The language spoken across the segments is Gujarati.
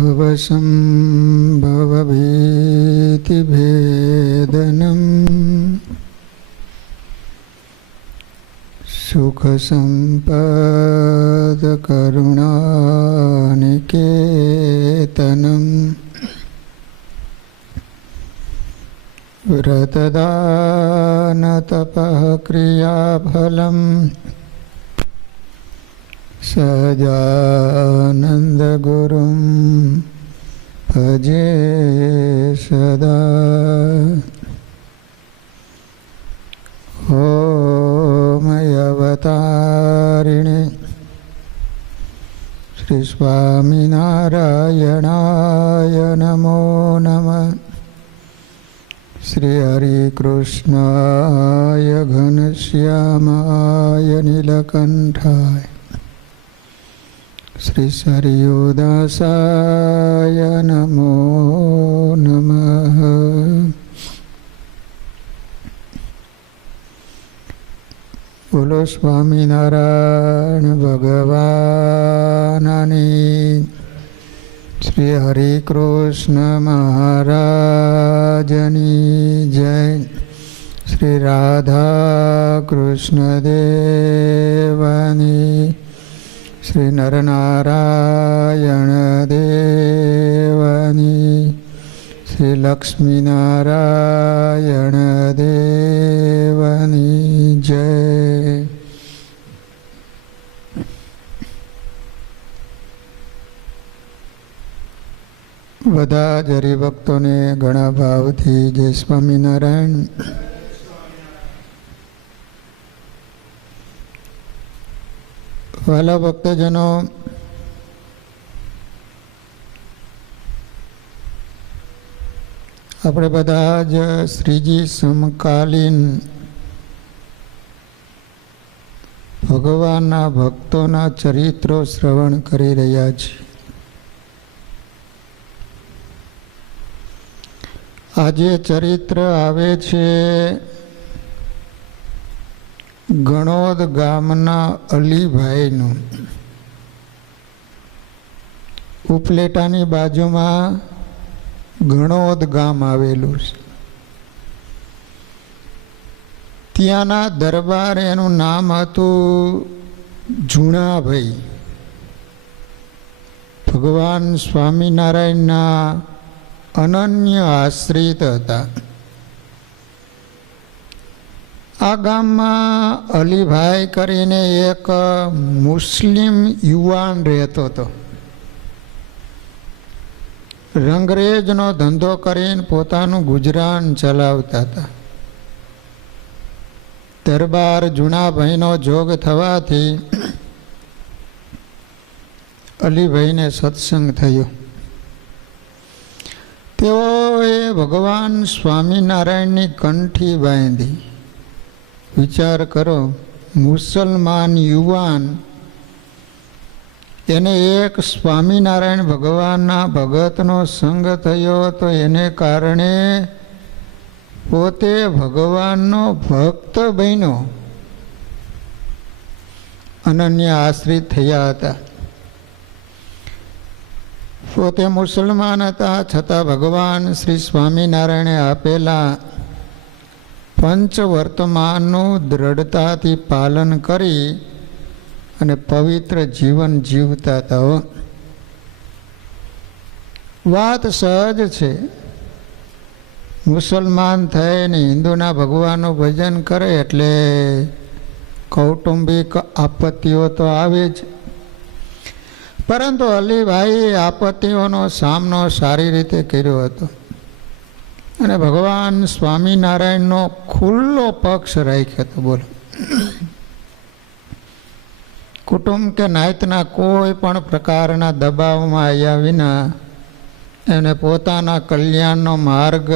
भवसंभवभीतिभेदनं सुखसम्पदकरुणानिकेतनं व्रतदानतपः क्रियाफलं सदानन्दगुरुं भजे सदा। ओमयवतारिणे श्री स्वामिनारायणाय नमो नमः। श्री हरिकृष्णाय घनश्यामाय नीलकंठाय श्री सरयूदासाय नमो नमः। बोलो स्वामीनारायण भगवाननी श्री हरिकृष्ण महाराजनी जय। श्री राधा कृष्ण देवनी श्री नरनारायण देवनी श्री लक्ष्मीनारायण देवनी जय। બધા જ હરિભક્તોને ઘણા ભાવથી જય સ્વામિનારાયણ। વાલા ભક્તજનો, આપણે બધા જ શ્રીજી સમકાલીન ભગવાનના ભક્તોના ચરિત્રો શ્રવણ કરી રહ્યા છીએ। આજે ચરિત્ર આવે છે ગણોદ ગામના અલીભાઈનું। ઉપલેટાની બાજુમાં ગણોદ ગામ આવેલું છે। ત્યાંના દરબાર, એનું નામ હતું જુણાભાઈ। ભગવાન સ્વામિનારાયણના અનન્ય આશ્રિત હતા। આ ગામમાં અલીભાઈ કરીને એક મુસ્લિમ યુવાન રહેતો હતો। રંગરેજનો ધંધો કરીને પોતાનું ગુજરાન ચલાવતા હતા। દરબાર જુણાભાઈનો જોગ થવાથી અલીભાઈને સત્સંગ થયો। તેઓએ ભગવાન સ્વામિનારાયણની કંઠી બાંધી। વિચાર કરો, મુસલમાન યુવાન, એને એક સ્વામિનારાયણ ભગવાનના ભગતનો સંગ થયો તો એને કારણે પોતે ભગવાનનો ભક્ત બન્યો, અનન્ય આશ્રિત થયા હતા। પોતે મુસલમાન હતા, છતાં ભગવાન શ્રી સ્વામિનારાયણે આપેલા પંચવર્તમાનનું દ્રઢતાથી પાલન કરી અને પવિત્ર જીવન જીવતા હતા। વાત સહજ છે, મુસલમાન થઈને હિન્દુના ભગવાનનું ભજન કરે એટલે કૌટુંબિક આપત્તિઓ તો આવે જ, પરંતુ અલીભાઈએ આપત્તિઓનો સામનો સારી રીતે કર્યો હતો અને ભગવાન સ્વામિનારાયણનો ખુલ્લો પક્ષ રાખ્યો હતો। બોલો, કુટુંબ કે નાયતના કોઈ પણ પ્રકારના દબાવમાં આવ્યા વિના એને પોતાના કલ્યાણનો માર્ગ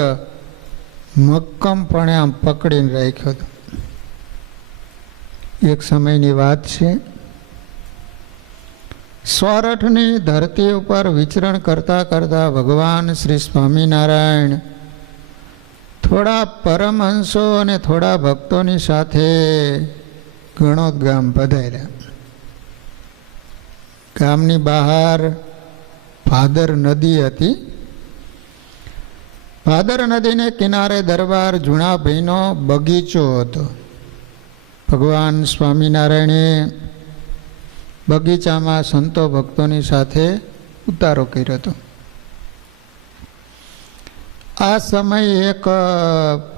મક્કમપણે આમ પકડીને રાખ્યો હતો। એક સમયની વાત છે, સોરઠની ધરતી ઉપર વિચરણ કરતા કરતા ભગવાન શ્રી સ્વામિનારાયણ થોડા પરમહંસો અને થોડા ભક્તોની સાથે ગણોદ ગામ પધાર્યા। ગામની બહાર ભાદર નદી હતી. ભાદર નદીને કિનારે દરબાર જુણાભાઈનો બગીચો હતો. ભગવાન સ્વામિનારાયણે બગીચામાં સંતો ભક્તોની સાથે ઉતારો કર્યો હતો. આ સમયે એક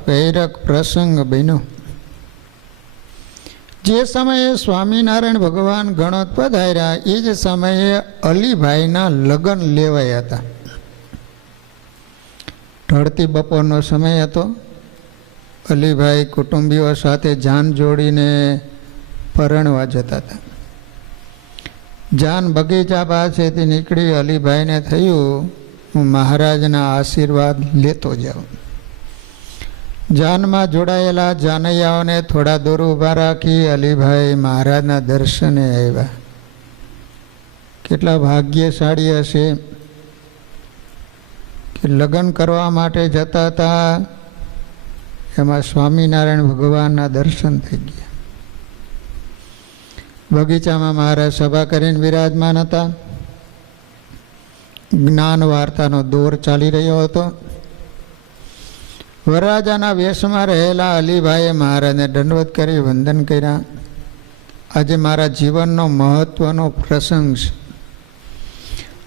પ્રેરક પ્રસંગ બન્યો. જે સમયે સ્વામિનારાયણ ભગવાન ગણોત પધાર્યા એ જ સમયે અલીભાઈના લગ્ન લેવાયા હતા. ઢળતી બપોરનો સમય હતો. અલીભાઈ કુટુંબીઓ સાથે જાન જોડીને પરણવા જતા હતા. જાન બગીચા પાસેથી નીકળી અલીભાઈને થયું હું મહારાજના આશીર્વાદ લેતો જાઉં. જાનમાં જોડાયેલા જાનૈયાઓને થોડા દૂર ઊભા રાખી અલીભાઈ મહારાજના દર્શને આવ્યા. કેટલા ભાગ્યશાળી હશે કે લગ્ન કરવા માટે જતા હતા, એમાં સ્વામિનારાયણ ભગવાનના દર્શન થઈ ગયા. બગીચામાં મહારાજ સભા કરીને વિરાજમાન હતા. જ્ઞાન વાર્તાનો દોર ચાલી રહ્યો હતો. વરરાજાના વેશમાં રહેલા અલીભાઈએ મહારાજને દંડવત કરી વંદન કર્યા. આજે મારા જીવનનો મહત્વનો પ્રસંગ છે.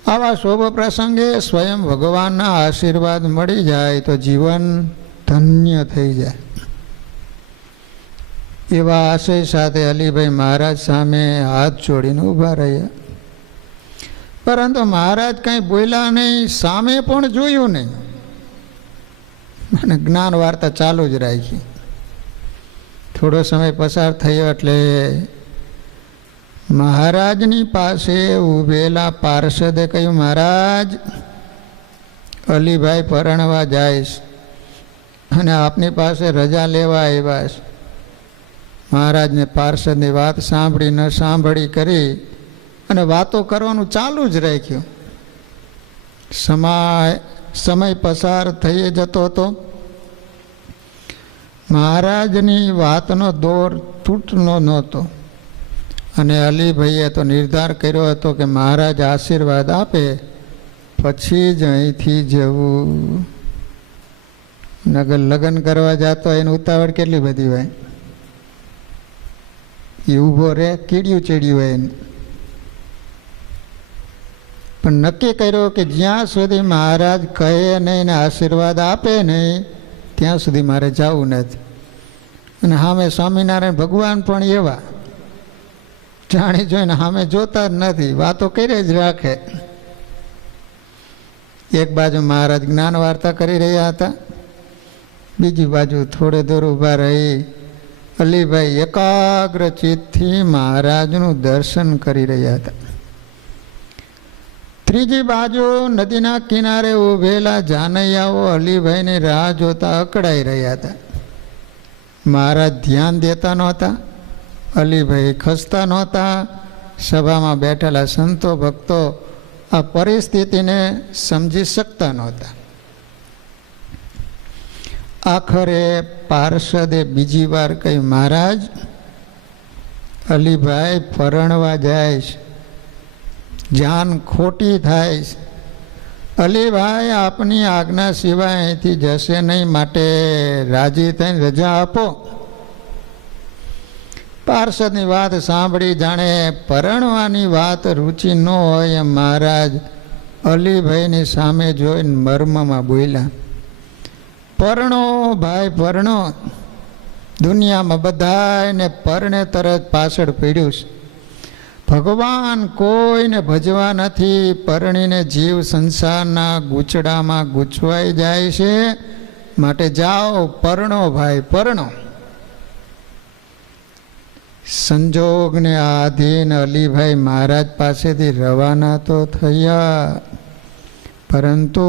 આવા શુભ પ્રસંગે સ્વયં ભગવાનના આશીર્વાદ મળી જાય તો જીવન ધન્ય થઈ જાય. એવા આશય સાથે અલીભાઈ મહારાજ સામે હાથ જોડીને ઊભા રહ્યા. પરંતુ મહારાજ કંઈ બોલ્યા નહીં, સામે પણ જોયું નહીં અને જ્ઞાન વાર્તા ચાલુ જ રાખી. થોડો સમય પસાર થયો એટલે મહારાજની પાસે ઊભેલા પાર્ષદે કહ્યું, મહારાજ અલીભાઈ પરણવા જાય છે અને આપની પાસે રજા લેવા આવ્યા છે. મહારાજને પાર્ષદની વાત સાંભળી ન સાંભળી કરી અને વાતો કરવાનું ચાલુ જ રાખ્યું. સમય પસાર થઈ જતો હતો. મહારાજની વાતનો દોર તૂટનો નહોતો અને અલીભાઈએ તો નિર્ધાર કર્યો હતો કે મહારાજ આશીર્વાદ આપે પછી જ અહીંથી જવું. નગર લગ્ન કરવા જતો એની ઉતાવળ કેટલી બધી હોય. એ ઊભો રહે, કીડ્યું ચીડ્યું હોય એને. પણ નક્કી કર્યો કે જ્યાં સુધી મહારાજ કહે નહીં ને આશીર્વાદ આપે નહીં ત્યાં સુધી મારે જવું નથી. અને સામે સ્વામિનારાયણ ભગવાન પણ એવા જાણી જોઈને સામે જોતા જ નથી, વાતો કરી જ રાખે. એક બાજુ મહારાજ જ્ઞાન વાર્તા કરી રહ્યા હતા, બીજી બાજુ થોડે દૂર ઊભા રહી અલીભાઈ એકાગ્ર ચિત્તથી મહારાજનું દર્શન કરી રહ્યા હતા. ત્રીજી બાજુ નદીના કિનારે ઊભેલા જાનૈયાઓ અલીભાઈની રાહ જોતા અકળાઈ રહ્યા હતા. મહારાજ ધ્યાન દેતા નહોતા, અલીભાઈ ખસતા નહોતા. સભામાં બેઠેલા સંતો ભક્તો આ પરિસ્થિતિને સમજી શકતા નહોતા. આખરે પાર્ષદે બીજી વાર કહ્યું, મહારાજ અલીભાઈ પરણવા જાય છે, જાન ખોટી થાય છે. અલીભાઈ આપની આજ્ઞા સિવાય અહીંથી જશે નહીં, માટે રાજી થઈને રજા આપો. પાર્ષદની વાત સાંભળી જાણે પરણવાની વાત રુચિ ન હોય એમ મહારાજ અલીભાઈની સામે જોઈને મર્મમાં બોલ્યા, પરણો ભાઈ પરણો. દુનિયામાં બધાને પરણે તરત પાછળ પડ્યું છે. ભગવાન કોઈને ભજવા નથી, પરણીને જીવ સંસારના ગૂંચડામાં ગૂંચવાઈ જાય છે. માટે જાઓ, પરણો ભાઈ પરણો. સંજોગને આધીન અલીભાઈ મહારાજ પાસેથી રવાના તો થયા, પરંતુ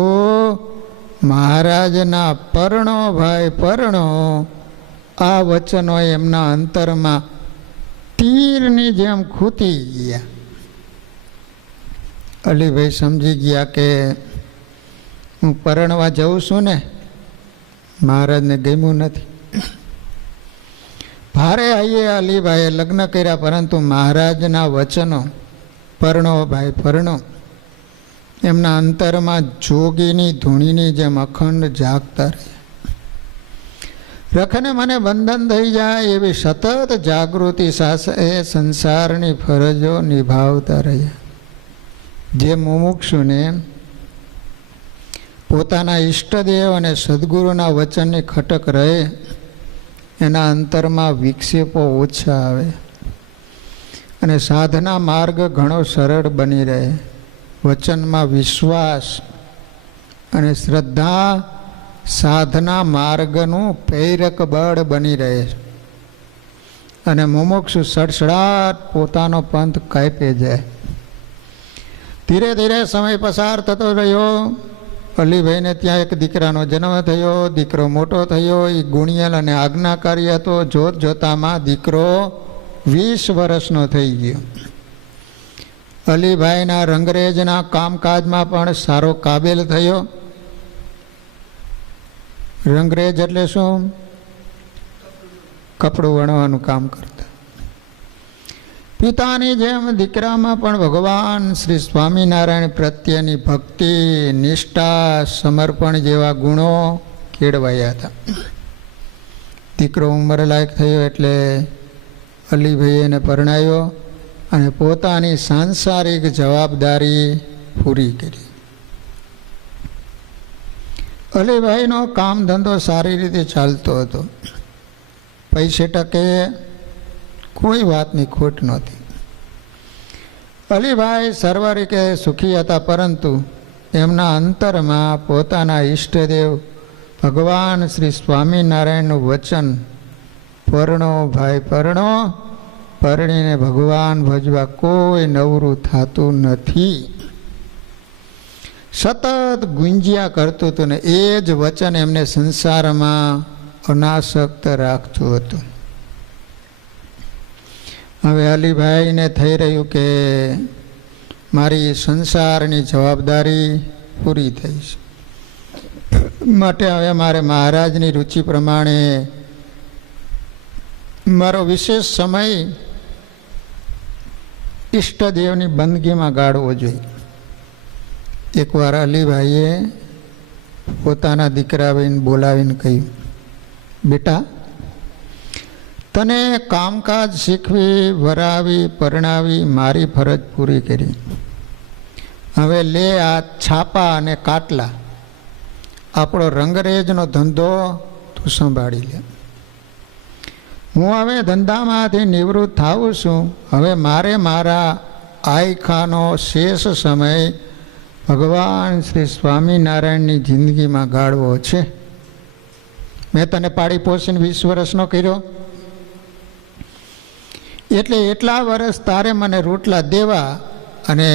મહારાજના પરણો ભાઈ પરણો આ વચનો એમના અંતરમાં તીરની જેમ ખૂટી ગયા. અલીભાઈ સમજી ગયા કે હું પરણવા જઉં છું ને, મહારાજને ગમ્યું નથી. ભારે આઈએ અલીભાઈએ લગ્ન કર્યા, પરંતુ મહારાજના વચનો પરણો ભાઈ પરણો એમના અંતરમાં જોગીની ધૂણીની જેમ અખંડ જાગતા રહે. રખને મને બંધન થઈ જાય એવી સતત જાગૃતિ સાથે સંસારની ફરજો નિભાવતા રહ્યા. જે મુમુક્ષુને પોતાના ઈષ્ટદેવ અને સદગુરુના વચનની ખટક રહે એના અંતરમાં વિક્ષેપો ઓછા આવે અને સાધના માર્ગ ઘણો સરળ બની રહે. વચનમાં વિશ્વાસ અને શ્રદ્ધા સાધના માર્ગનું પ્રેરક બળ બની રહે અને મુમુક્ષુ સડસડાટ પોતાનો પંથ કાપે જાય. ધીરે ધીરે સમય પસાર થતો રહ્યો. અલીભાઈને ત્યાં એક દીકરાનો જન્મ થયો. દીકરો મોટો થયો. એ ગુણિયલ અને આજ્ઞાકારી હતો. જોત જોતામાં દીકરો 20 વર્ષનો થઈ ગયો. અલીભાઈના રંગરેજના કામકાજમાં પણ સારો કાબેલ થયો. રંગરેજ એટલે શું? કપડું વણવાનું કામ કરતા. પિતાની જેમ દીકરામાં પણ ભગવાન શ્રી સ્વામિનારાયણ પ્રત્યેની ભક્તિ, નિષ્ઠા, સમર્પણ જેવા ગુણો કેળવાયા હતા. દીકરો ઉંમરલાયક થયો એટલે અલીભાઈ એને પરણાયો અને પોતાની સાંસારિક જવાબદારી પૂરી કરી. અલીભાઈનો કામ ધંધો સારી રીતે ચાલતો હતો. પૈસે ટકે કોઈ વાતની ખોટ નહોતી. અલીભાઈ સર્વ રીતે સુખી હતા, પરંતુ એમના અંતરમાં પોતાના ઈષ્ટદેવ ભગવાન શ્રી સ્વામિનારાયણનું વચન, પરણો ભાઈ પરણો, પરણીને ભગવાન ભજવા કોઈ નવરું થતું નથી, સતત ગુંજ્યા કરતું હતું ને એ જ વચન એમને સંસારમાં અનાસક્ત રાખતું હતું. હવે અલીભાઈને થઈ રહ્યું કે મારી સંસારની જવાબદારી પૂરી થઈ છે, માટે હવે મારે મહારાજની રુચિ પ્રમાણે મારો વિશેષ સમય ઈષ્ટદેવની બંદગીમાં ગાળવો જોઈએ. એકવાર અલીભાઈએ પોતાના દીકરાભાઈને બોલાવીને કહ્યું, બેટા, તને કામકાજ શીખવી, વરાવી, પરણાવી મારી ફરજ પૂરી કરી. હવે લે આ છાપા અને કાટલા, આપણો રંગરેજનો ધંધો તું સંભાળી લે. હું હવે ધંધામાંથી નિવૃત્ત થાઉં છું. હવે મારે મારા આયખાનો શેષ સમય ભગવાન શ્રી સ્વામિનારાયણની જિંદગીમાં ગાળવો છે. મેં તને પાડી પોષીને 20 વર્ષનો કર્યો, એટલે એટલા વર્ષ તારે મને રોટલા દેવા અને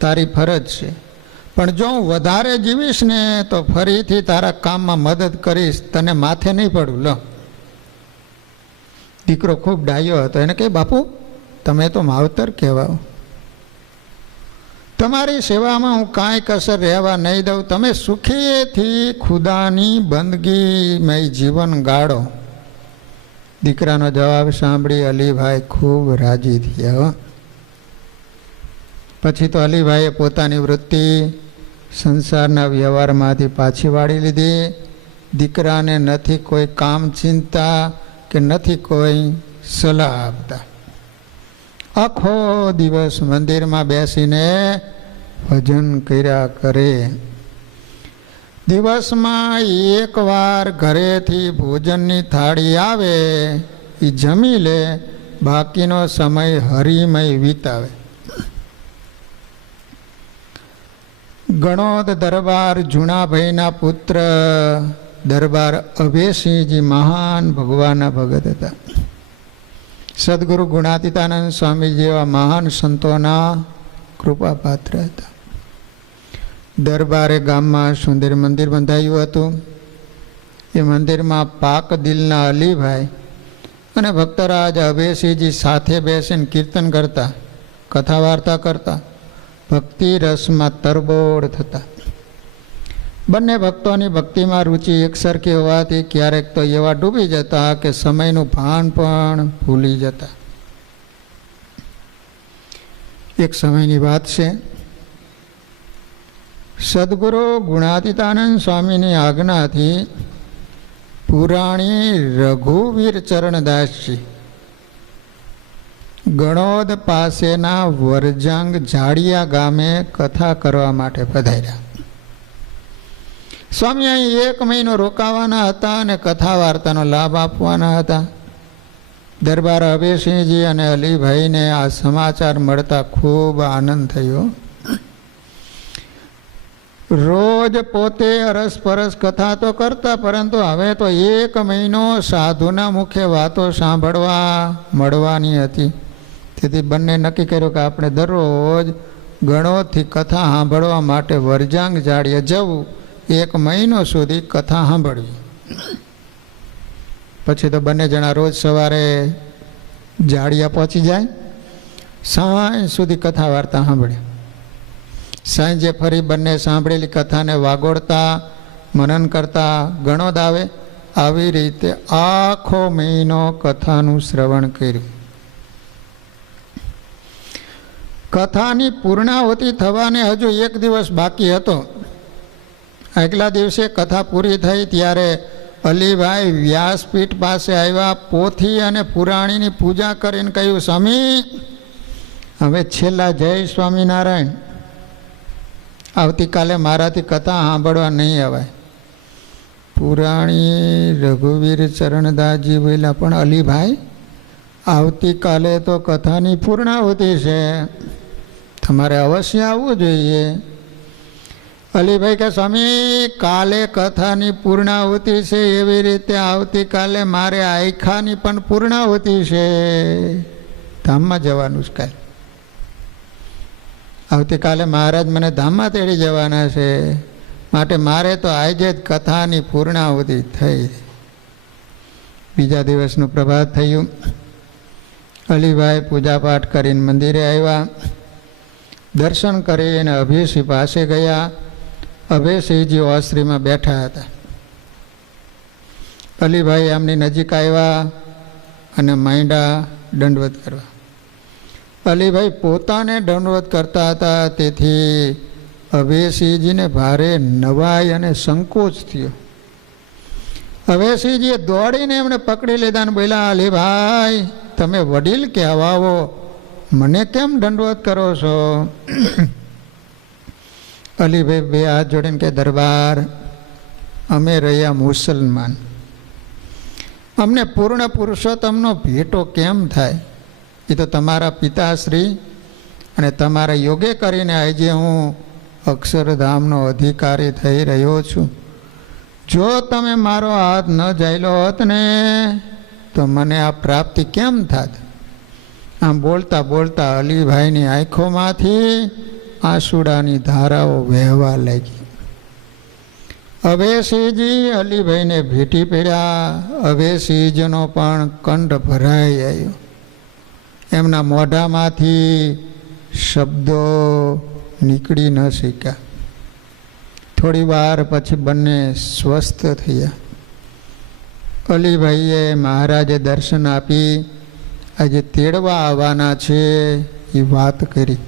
તારી ફરજ છે. પણ જો હું વધારે જીવીશ ને તો ફરીથી તારા કામમાં મદદ કરીશ, તને માથે નહીં પડું. લો. દીકરો ખૂબ ડાયો હતો. એને કહે, બાપુ તમે તો માવતર કહેવાઓ, તમારી સેવામાં હું કાંઈ કસર રહેવા નહીં દઉં. તમે સુખેથી ખુદાની બંદગીમય જીવન ગાળો. દીકરાનો જવાબ સાંભળી અલીભાઈ ખૂબ રાજી થયા. પછી તો અલીભાઈએ પોતાની વૃત્તિ સંસારના વ્યવહારમાંથી પાછી વાળી લીધી. દીકરાને નથી કોઈ કામ ચિંતા કે નથી કોઈ સલાહ આપતા. આખો દિવસ મંદિરમાં બેસીને ભજન કર્યા કરે. દિવસમાં એકવાર ઘરેથી ભોજનની થાળી આવે, એ જમી લે, બાકીનો સમય હરિમય વિતાવે. ગણોદ દરબાર જુણાભાઈના પુત્ર દરબાર અભયસિંહજી મહાન ભગવાનના ભગત હતા. સદગુરુ ગુણાતીતાનંદ સ્વામી જેવા મહાન સંતોના કૃપાપાત્ર હતા. દરબારે ગામમાં સુંદર મંદિર બંધાયું હતું. એ મંદિરમાં પાક દિલના અલીભાઈ અને ભક્તરાજ અભયસિંહજી સાથે બેસીને કીર્તન કરતા, કથા વાર્તા કરતા, ભક્તિ રસમાં તરબોળ થતા. બંને ભક્તોની ભક્તિમાં રુચિ એકસરખી હોવાથી ક્યારેક તો એવા ડૂબી જતા કે સમયનું ભાન પણ ભૂલી જતા. એક સમયની વાત છે. સદગુરુ ગુણાતીતાનંદ સ્વામીની આજ્ઞાથી પુરાણી રઘુવીર ચરણદાસજી ગણોદ પાસેના વરજાંગ ઝાડિયા ગામે કથા કરવા માટે પધાર્યા. સ્વામી અહીં 1 મહિનો રોકાવાના હતા અને કથા વાર્તાનો લાભ આપવાના હતા. દરબાર અભયસિંહજી અને અલીભાઈને આ સમાચાર મળતા ખૂબ આનંદ થયો. રોજ પોતે અરસપરસ કથા તો કરતા, પરંતુ હવે તો 1 મહિનો સાધુના મુખે વાતો સાંભળવા મળવાની હતી. તેથી બંને નક્કી કર્યું કે આપણે દરરોજ ગણોદથી કથા સાંભળવા માટે વરજાંગ ઝાડીએ જવું, 1 મહિનો સુધી કથા સાંભળવી. પછી તો બંને જણા રોજ સવારે ઝાડિયા પહોંચી જાય, સાંજ સુધી કથા વાર્તા સાંભળે. સાંજે ફરી બંને સાંભળેલી કથાને વાગોળતા મનન કરતા ગણોદ આવે. આવી રીતે આખો મહિનો કથાનું શ્રવણ કર્યું. કથાની પૂર્ણાહુતિ થવાને હજુ 1 દિવસ બાકી હતો. આગલા દિવસે કથા પૂરી થઈ ત્યારે અલીભાઈ વ્યાસપીઠ પાસે આવ્યા. પોથી અને પુરાણીની પૂજા કરીને કહ્યું, સ્વામી હવે છેલ્લા જય સ્વામિનારાયણ. આવતીકાલે મારાથી કથા સાંભળવા નહીં અવાય. પુરાણી રઘુવીર ચરણદાસજી બોલ્યા, પણ અલીભાઈ આવતીકાલે તો કથાની પૂર્ણાહુતિ છે, તમારે અવશ્ય આવવું જોઈએ. અલીભાઈ કે સ્વામી કાલે કથાની પૂર્ણાહુતિ છે, એવી રીતે આવતીકાલે મારે આયખાની પણ પૂર્ણાહુતિ છે, ધામમાં જવાનું છે. કાલે આવતીકાલે મહારાજ મને ધામમાં તેડી જવાના છે, માટે મારે તો આજે જ કથાની પૂર્ણાહુતિ થઈ. બીજા દિવસનું પ્રભાત થયું. અલીભાઈ પૂજાપાઠ કરીને મંદિરે આવ્યા. દર્શન કરીને અભયસિંહ પાસે ગયા. અભયસિંહજી ઓસરીમાં બેઠા હતા. અલીભાઈ એમની નજીક આવ્યા અને માંડ્યા દંડવત કરવા. અલીભાઈ પોતાને દંડવત કરતા હતા, તેથી અભયસિંહજીને ભારે નવાઈ અને સંકોચ થયો. અભયસિંહજીએ દોડીને એમણે પકડી લીધા અને બોલ્યા, અલીભાઈ તમે વડીલ કહેવાવો, મને કેમ દંડવત કરો છો? અલીભાઈ 2 હાથ જોડીને કે, દરબાર અમે રહ્યા મુસલમાન, અમને પૂર્ણ પુરુષોત્તમનો ભેટો કેમ થાય? એ તો તમારા પિતાશ્રી અને તમારા યોગે કરીને આજે હું અક્ષરધામનો અધિકારી થઈ રહ્યો છું. જો તમે મારો હાથ ન ઝાલ્યો હોત ને તો મને આ પ્રાપ્તિ કેમ થાત? આમ બોલતા બોલતા અલીભાઈની આંખોમાંથી આંસુડાની ધારાઓ વહેવા લાગી. અભયસિંહજી અલીભાઈને ભેટી પડ્યા. અભયસિંહજીનો પણ કંઠ ભરાઈ આવ્યો. એમના મોઢામાંથી શબ્દો નીકળી ન શક્યા. થોડી વાર પછી બંને સ્વસ્થ થયા. અલીભાઈએ મહારાજે દર્શન આપી આજે તેડવા આવવાના છે એ વાત કરી.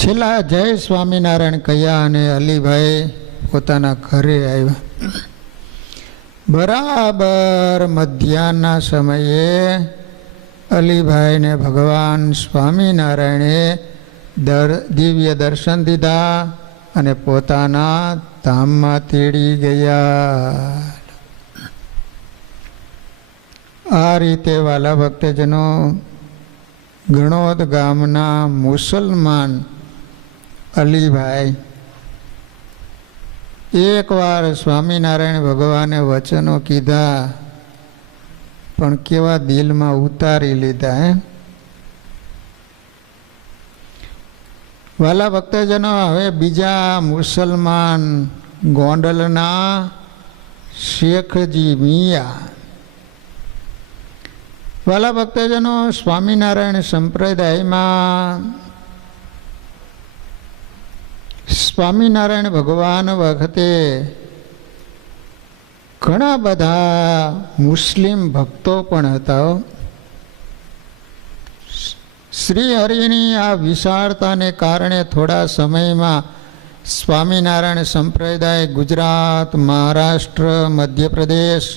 છેલ્લા જય સ્વામિનારાયણ કહ્યા અને અલીભાઈ પોતાના ઘરે આવ્યા. બરાબર મધ્યાહના સમયે અલીભાઈને ભગવાન સ્વામિનારાયણે દિવ્ય દર્શન દીધા અને પોતાના ધામમાં તેડી ગયા. આ રીતે વાલા ભક્તજનો, ગણોદ ગામના મુસલમાન અલીભાઈ એકવાર સ્વામિનારાયણ ભગવાને વચનો કીધા, પણ કેવા દિલમાં ઉતારી લીધા. વાલા ભક્તજનો, હવે બીજા મુસલમાન ગોંડલના શેખજી મિયા. વાલા ભક્તજનો, સ્વામિનારાયણ સંપ્રદાયમાં સ્વામિનારાયણ ભગવાન વખતે ઘણા બધા મુસ્લિમ ભક્તો પણ હતા. શ્રી હરિની આ વિશાળતાને કારણે થોડા સમયમાં સ્વામિનારાયણ સંપ્રદાય ગુજરાત, મહારાષ્ટ્ર, મધ્યપ્રદેશ,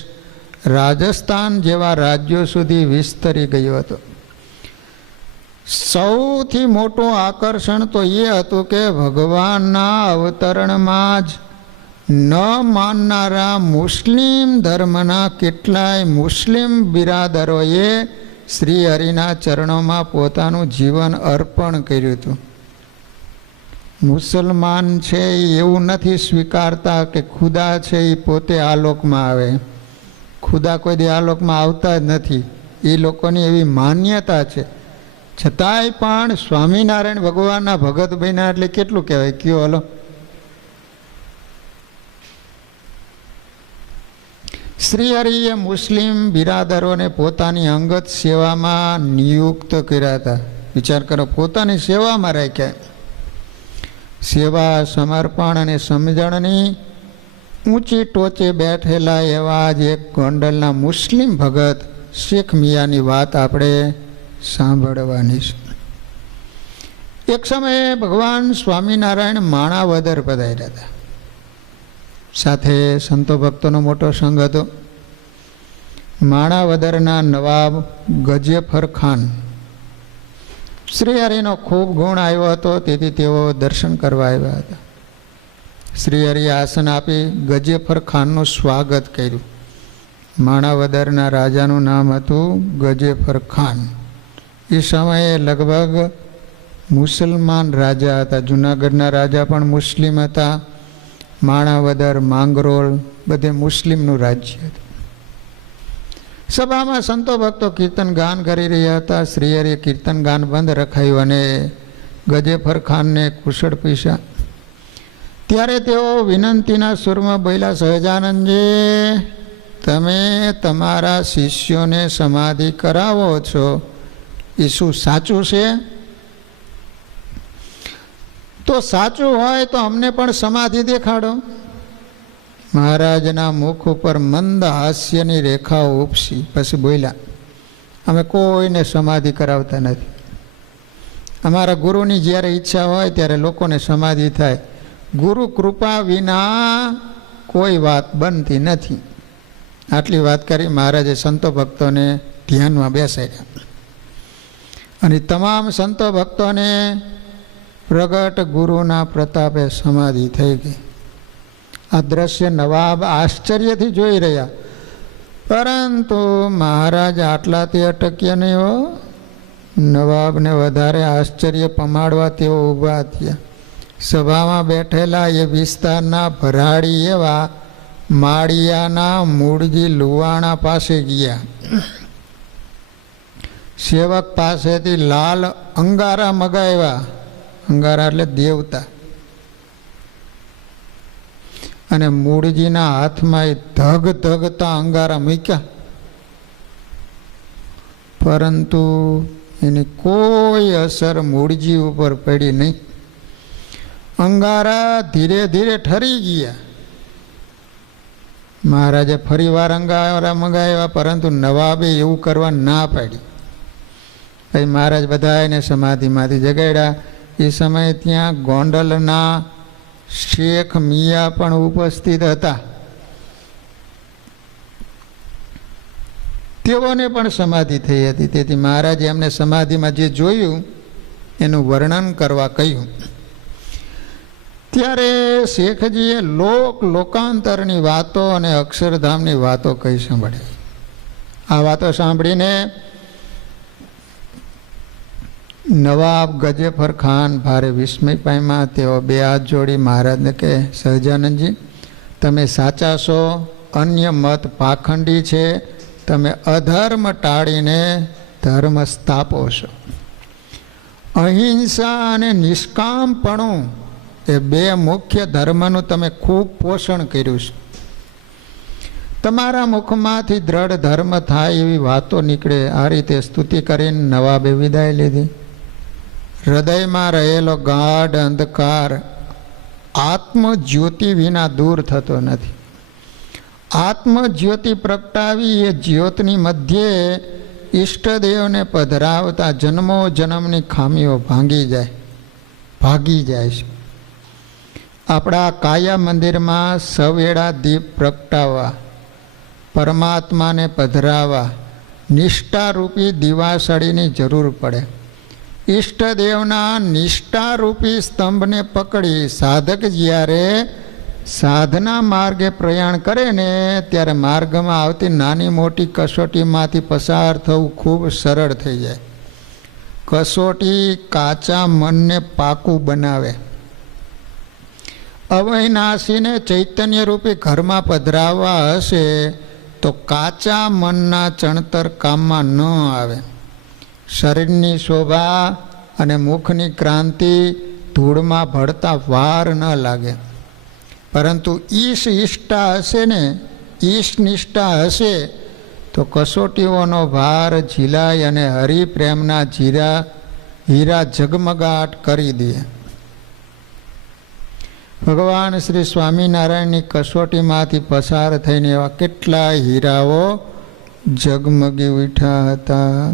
રાજસ્થાન જેવા રાજ્યો સુધી વિસ્તરી ગયો હતો. સૌથી મોટું આકર્ષણ તો એ હતું કે ભગવાનના અવતરણમાં જ ન માનનારા મુસ્લિમ ધર્મના કેટલાય મુસ્લિમ બિરાદરોએ શ્રી હરિના ચરણોમાં પોતાનું જીવન અર્પણ કર્યું હતું. મુસલમાન છે એ એવું નથી સ્વીકારતા કે ખુદા છે એ પોતે આ લોકમાં આવે. ખુદા કોઈ દી આ લોકમાં આવતા જ નથી, એ લોકોની એવી માન્યતા છે. છતાંય પણ સ્વામિનારાયણ ભગવાનના ભગત બન્યા એટલે કેટલું કહેવાય, કયો હલો. શ્રી હરિએ મુસ્લિમ બિરાદરોને પોતાની અંગત સેવામાં નિયુક્ત કર્યા હતા. વિચાર કરો, પોતાની સેવામાં રાખ્યા. સેવા, સમર્પણ અને સમજણની ઊંચી ટોચે બેઠેલા એવા જ એક ગોંડલના મુસ્લિમ ભગત શેખ મિયાની વાત આપણે સાંભળવાની છે. એક સમયે ભગવાન સ્વામિનારાયણ માણાવદર પધાર્યા હતા. સાથે સંતો ભક્તોનો મોટો સંઘ હતો. માણાવદરના નવાબ ગજેફર ખાન શ્રી હરિનો ખૂબ ગુણ આવ્યો હતો, તેથી તેઓ દર્શન કરવા આવ્યા હતા. શ્રી હરિએ આસન આપી ગજેફર ખાનનું સ્વાગત કર્યું. માણાવદરના રાજાનું નામ હતું ગજેફર ખાન. એ સમયે લગભગ મુસલમાન રાજા હતા. જૂનાગઢના રાજા પણ મુસ્લિમ હતા. માણાવદર, માંગરોળ બધે મુસ્લિમનું રાજ્ય હતું. સભામાં સંતો ભક્તો કીર્તન ગાન કરી રહ્યા હતા. શ્રી હરિએ કીર્તન ગાન બંધ રખાયું અને ગજેફર ખાનને કુશળ પૂછ્યા. ત્યારે તેઓ વિનંતીના સુરમાં બોલ્યા, સહજાનંદજી, તમે તમારા શિષ્યોને સમાધિ કરાવો છો, એ શું સાચું છે? તો સાચું હોય તો અમને પણ સમાધિ દેખાડો. મહારાજના મુખ ઉપર મંદ હાસ્યની રેખાઓ ઉપસી. પછી બોલ્યા, અમે કોઈને સમાધિ કરાવતા નથી. અમારા ગુરુની જ્યારે ઈચ્છા હોય ત્યારે લોકોને સમાધિ થાય. ગુરુ કૃપા વિના કોઈ વાત બનતી નથી. આટલી વાત કરી મહારાજે સંતો ભક્તોને ધ્યાનમાં બેસાડ્યા અને તમામ સંતો ભક્તોને પ્રગટ ગુરુના પ્રતાપે સમાધિ થઈ ગઈ. આ દ્રશ્ય નવાબ આશ્ચર્યથી જોઈ રહ્યા, પરંતુ મહારાજ આટલાથી અટક્યા નહીં હો. નવાબને વધારે આશ્ચર્ય પમાડવા તેઓ ઊભા થયા. સભામાં બેઠેલા એ વિસ્તારના ભરાડી એવા માળિયાના મૂળજી લુવાણા પાસે ગયા. સેવક પાસેથી લાલ અંગારા મગાવ્યા. અંગારા એટલે દેવતા. અને મૂળજીના હાથમાં એ ધગ ધગતા અંગારા મૂક્યા, પરંતુ એની કોઈ અસર મૂળજી ઉપર પડી નહીં. અંગારા ધીરે ધીરે ઠરી ગયા. મહારાજે ફરી વાર અંગારા મંગાવ્યા, પરંતુ નવાબે એવું કરવા ના પાડી. પછી મહારાજ બધાને સમાધિમાંથી જગાડ્યા. એ સમયે ત્યાં ગોંડલના શેખ મિયા પણ ઉપસ્થિત હતા. તેઓને પણ સમાધિ થઈ હતી. તેથી મહારાજે એમને સમાધિમાં જે જોયું એનું વર્ણન કરવા કહ્યું. ત્યારે શેખજીએ લોકાંતરની વાતો અને અક્ષરધામની વાતો કહી સાંભળી. આ વાતો સાંભળીને નવાબ ગજેફર ખાન ભારે વિસ્મય પામ્યા. તેઓ બે હાથ જોડી મહારાજને કહે, સહજાનંદજી, તમે સાચા છો, અન્ય મત પાખંડી છે, તમે અધર્મ ટાળીને ધર્મ સ્થાપો છો. અહિંસા અને નિષ્કામપણું એ બે મુખ્ય ધર્મનું તમે ખૂબ પોષણ કર્યું છે. તમારા મુખમાંથી દ્રઢ ધર્મ થાય એવી વાતો નીકળે. આ રીતે સ્તુતિ કરીને નવાબે વિદાય લીધી. હૃદયમાં રહેલો ગાઢ અંધકાર આત્મજ્યોતિ વિના દૂર થતો નથી. આત્મજ્યોતિ પ્રગટાવી એ જ્યોતની મધ્યે ઈષ્ટદેવને પધરાવતા જન્મો જન્મની ખામીઓ ભાગી જાય છે. આપણા કાયા મંદિરમાં સવેળા દીપ પ્રગટાવવા, પરમાત્માને પધરાવવા નિષ્ઠારૂપી દિવાસળીની જરૂર પડે. ઈષ્ટદેવના નિષ્ઠારૂપી સ્તંભને પકડી સાધક જ્યારે સાધના માર્ગે પ્રયાણ કરે ને ત્યારે માર્ગમાં આવતી નાની મોટી કસોટીમાંથી પસાર થવું ખૂબ સરળ થઈ જાય. કસોટી કાચા મનને પાકું બનાવે. અવૈનાશીને ચૈતન્યરૂપી ઘરમાં પધરાવવા હશે તો કાચા મનના ચણતર કામમાં ન આવે. શરીરની શોભા અને મુખની ક્રાંતિ ધૂળમાં ભળતા વાર ન લાગે. પરંતુ ઈષ્ટા હશે ને ઈષ્ટનિષ્ઠા હશે તો કસોટીઓનો ભાર ઝીલાય અને હરિપ્રેમના હીરા ઝગમગાટ કરી દે. ભગવાન શ્રી સ્વામિનારાયણની કસોટીમાંથી પસાર થઈને એવા કેટલા હીરાઓ ઝગમગી ઉઠ્યા હતા.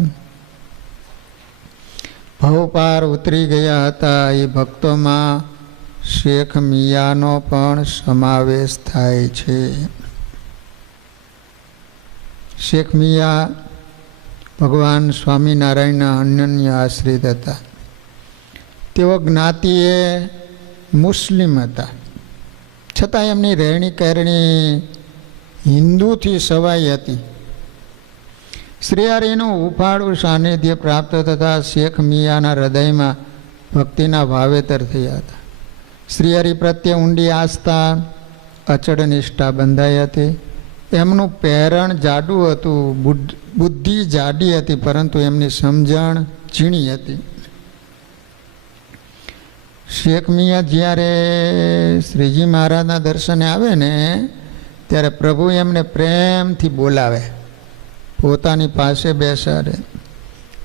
ભવપાર ઉતરી ગયા હતા. એ ભક્તોમાં શેખ મિયાનો પણ સમાવેશ થાય છે. શેખ મિયા ભગવાન સ્વામિનારાયણના અનન્ય આશ્રિત હતા. તેઓ જ્ઞાતિએ મુસ્લિમ હતા, છતાં એમની રહેણી કહેરણી હિન્દુથી સવાઈ હતી. શ્રીહરિનું ઉફાળું સાનિધ્ય પ્રાપ્ત થતાં શેખ મિયાના હૃદયમાં ભક્તિના વાવેતર થયા હતા. શ્રીહરિ પ્રત્યે ઊંડી આસ્થા, અચળ નિષ્ઠા બંધાઈ હતી. એમનું પહેરણ જાડું હતું, બુદ્ધિ જાડી હતી, પરંતુ એમની સમજણ ઝીણી હતી. શેખ મિયા જ્યારે શ્રીજી મહારાજના દર્શને આવે ને ત્યારે પ્રભુ એમને પ્રેમથી બોલાવે, પોતાની પાસે બેસાડે,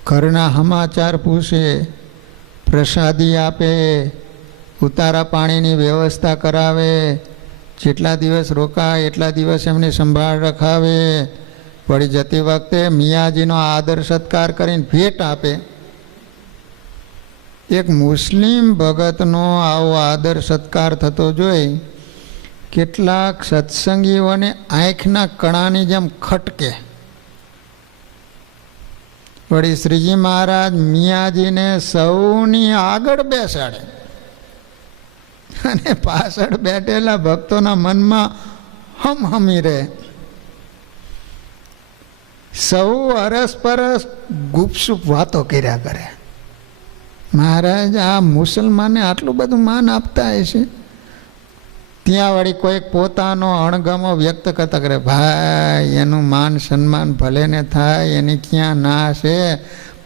ઘરના સમાચાર પૂછે, પ્રસાદી આપે, ઉતારા પાણીની વ્યવસ્થા કરાવે, જેટલા દિવસ રોકાય એટલા દિવસ એમની સંભાળ રખાવે. વળી જતી વખતે મિયાજીનો આદર સત્કાર કરીને ભેટ આપે. એક મુસ્લિમ ભગતનો આવો આદર સત્કાર થતો જોઈ કેટલાક સત્સંગીઓને આંખના કણાની જેમ ખટકે. વળી શ્રીજી મહારાજ મિયાજીને સૌની આગળ બેસાડે અને પાછળ બેઠેલા ભક્તોના મનમાં હમહમી રહે. સૌ અરસપરસ ગુપસુપ વાતો કર્યા કરે. મહારાજ આ મુસલમાનને આટલું બધું માન આપતા હશે. ત્યાં વળી કોઈક પોતાનો અણગમો વ્યક્ત કરતા કરે, ભાઈ એનું માન સન્માન ભલે ને થાય, એની ક્યાં ના છે,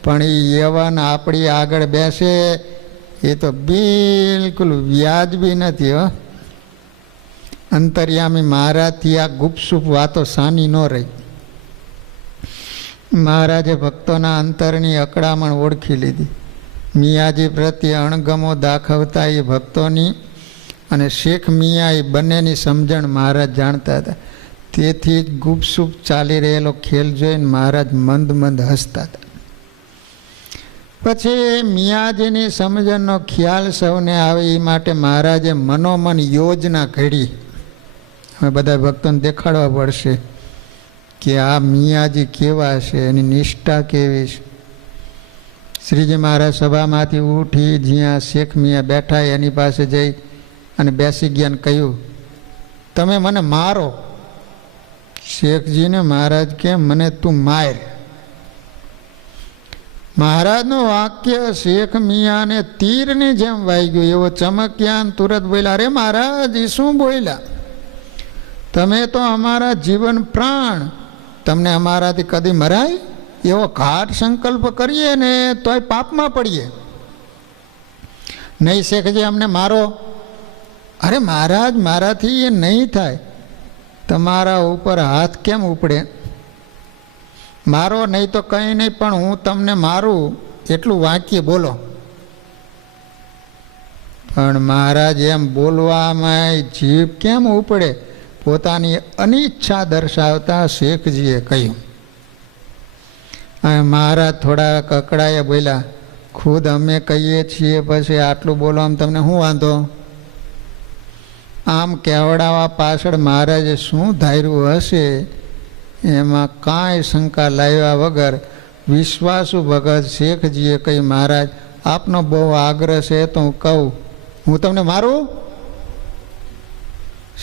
પણ એ યવન આપણી આગળ બેસે એ તો બિલકુલ વ્યાજબી નથી. હો, અંતર્યામી મહારાજથી આ ગુપસુપ વાતો સાની ન રહી. મહારાજે ભક્તોના અંતરની અકળામણ ઓળખી લીધી. મિયાજી પ્રત્યે અણગમો દાખવતા એ ભક્તોની અને શેખ મિયા એ બંનેની સમજણ મહારાજ જાણતા હતા. તેથી જ ગુપસુપ ચાલી રહેલો ખેલ જોઈને મહારાજ મંદ મંદ હસતા હતા. પછી મિયાજીની સમજણનો ખ્યાલ સૌને આવે એ માટે મહારાજે મનોમન યોજના ઘડી. હવે બધા ભક્તોને દેખાડવા પડશે કે આ મિયાજી કેવા છે, એની નિષ્ઠા કેવી છે. શ્રીજી મહારાજ સભામાંથી ઉઠી જ્યાં શેખ મિયા બેઠા એની પાસે જઈ અને બેસી ગયા ને કહ્યું, તમે મને મારો. શેખજીને મહારાજ કે મને તું માર. મહારાજનું વાક્ય શેખ મિયાને તીરની જેમ વાગ્યું. એવો ચમક્યા ને તુરત બોલ્યા, અરે મહારાજ એ શું બોલ્યા? તમે તો અમારા જીવન પ્રાણ, તમને અમારાથી કદી મરાય? એવો ઘાટ સંકલ્પ કરીએ ને તોય પાપમાં પડીએ. નહીં શેખજી અમને મારો. અરે મહારાજ મારાથી એ નહીં થાય. તમારા ઉપર હાથ કેમ ઉપડે? મારો નહીં તો કંઈ નહીં, પણ હું તમને મારું એટલું વાક્ય બોલો. પણ મહારાજ એમ બોલવામાં જીભ કેમ ઉપડે? પોતાની અનિચ્છા દર્શાવતા શેખજીએ કહ્યું. મહારાજ થોડા કકડાએ બોલ્યા, ખુદ અમે કહીએ છીએ પછી આટલું બોલવામાં તમને શું વાંધો? આમ કહેવડાવવા પાછળ મહારાજે શું ધાર્યું હશે એમાં કાંઈ શંકા લાવ્યા વગર વિશ્વાસુ ભગત શેખજીએ કહી, મહારાજ આપનો બહુ આગ્રહ છે તો હું કહું, હું તમને મારું?